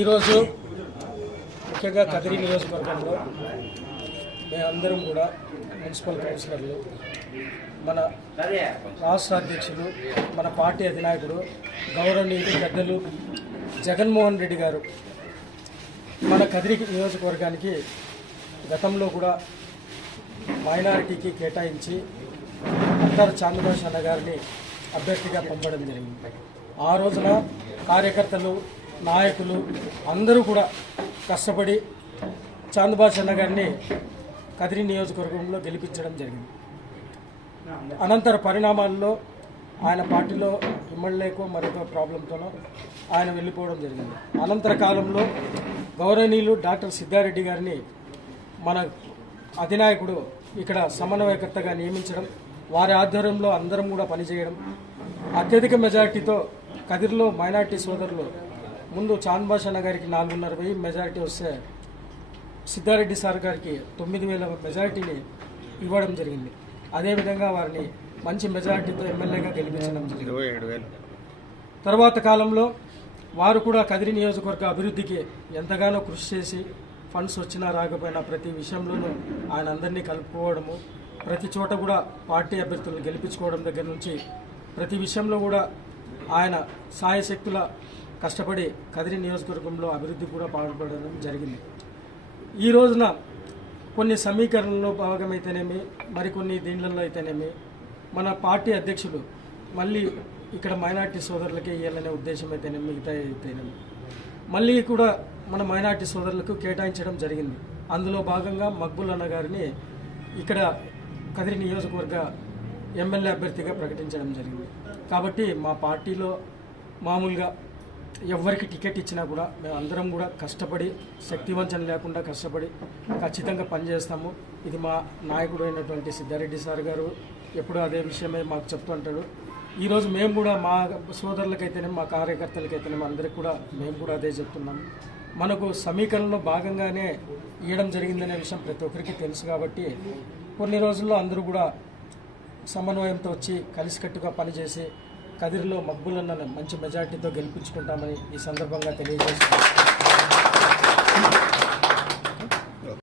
ఈరోజు ముఖ్యంగా కదిరి నియోజకవర్గంలో మేమందరం కూడా మున్సిపల్ కౌన్సిలర్లు మన రాష్ట్ర అధ్యక్షులు మన పార్టీ అధినాయకుడు గౌరవనీయుడు పెద్దలు జగన్మోహన్ రెడ్డి గారు మన కదిరి నియోజకవర్గానికి గతంలో కూడా మైనారిటీకి కేటాయించి అంతర్ చాంద్రబాబు అన్న గారిని అభ్యర్థిగా పంపడం జరిగింది. ఆ రోజున కార్యకర్తలు నాయకులు అందరూ కూడా కష్టపడి చాంద్రబాబు అన్న గారిని కదిరి నియోజకవర్గంలో గెలిపించడం జరిగింది. అనంతర పరిణామాల్లో ఆయన పార్టీలో ఎమ్మెల్యేకో మరొక ప్రాబ్లంతోనో ఆయన వెళ్ళిపోవడం జరిగింది. అనంతర కాలంలో గౌరవనీయులు డాక్టర్ సిద్ధారెడ్డి గారిని మన అధినాయకుడు ఇక్కడ సమన్వయకర్తగా నియమించడం వారి ఆధ్వర్యంలో అందరం కూడా పనిచేయడం అత్యధిక మెజారిటీతో కదిరిలో మైనార్టీ సోదరులు ముందు చాంద్బాష్ అన్న గారికి నాలుగున్నర వెయ్యి మెజారిటీ వస్తే సిద్ధారెడ్డి సార్ గారికి తొమ్మిది వేల మెజారిటీని ఇవ్వడం జరిగింది. అదేవిధంగా వారిని మంచి మెజారిటీతో ఎమ్మెల్యేగా గెలిపించడం జరిగింది. తర్వాత కాలంలో వారు కూడా కదిరి నియోజకవర్గ అభివృద్ధికి ఎంతగానో కృషి చేసి ఫండ్స్ వచ్చినా రాకపోయినా ప్రతి విషయంలోనూ ఆయన అందరినీ కలుపుకోవడము ప్రతి చోట కూడా పార్టీ అభ్యర్థులను గెలిపించుకోవడం దగ్గర నుంచి ప్రతి విషయంలో కూడా ఆయన సాయశక్తుల కష్టపడి కదిరి నియోజకవర్గంలో అభివృద్ధి కూడా పాల్పడడం జరిగింది. ఈ రోజున కొన్ని సమీకరణలో భాగమైతేనేమి మరికొన్ని దీనిలలో అయితేనేమి మన పార్టీ అధ్యక్షులు మళ్ళీ ఇక్కడ మైనార్టీ సోదరులకే ఇవ్వాలనే ఉద్దేశం అయితేనేమి మిగతా అయితేనేమి. మళ్ళీ కూడా మన మైనార్టీ సోదరులకు కేటాయించడం జరిగింది. అందులో భాగంగా మక్బుల్ అన్న గారిని ఇక్కడ కదిరి నియోజకవర్గ ఎమ్మెల్యే అభ్యర్థిగా ప్రకటించడం జరిగింది. కాబట్టి మా పార్టీలో మామూలుగా ఎవరికి టికెట్ ఇచ్చినా కూడా మేము అందరం కూడా కష్టపడి శక్తివంచన లేకుండా కష్టపడి ఖచ్చితంగా పనిచేస్తాము. ఇది మా నాయకుడు అయినటువంటి సిద్ధారెడ్డి సార్ గారు ఎప్పుడూ అదే విషయమే మాకు చెప్తుంటాడు ఈరోజు మేము కూడా మా సోదరులకైతేనే మా కార్యకర్తలకైతేనే అందరికి కూడా మేము కూడా అదే చెప్తున్నాము మనకు సమీకరణలో భాగంగానే ఇవ్వడం జరిగిందనే విషయం ప్రతి ఒక్కరికి తెలుసు కాబట్టి కొన్ని రోజుల్లో అందరూ కూడా సమన్వయంతో వచ్చి కలిసికట్టుగా పనిచేసి కదిరిలో మక్బులన్న మంచి మెజార్టీతో గెలిపించుకుంటామని ఈ సందర్భంగా తెలియజేస్తున్నాను.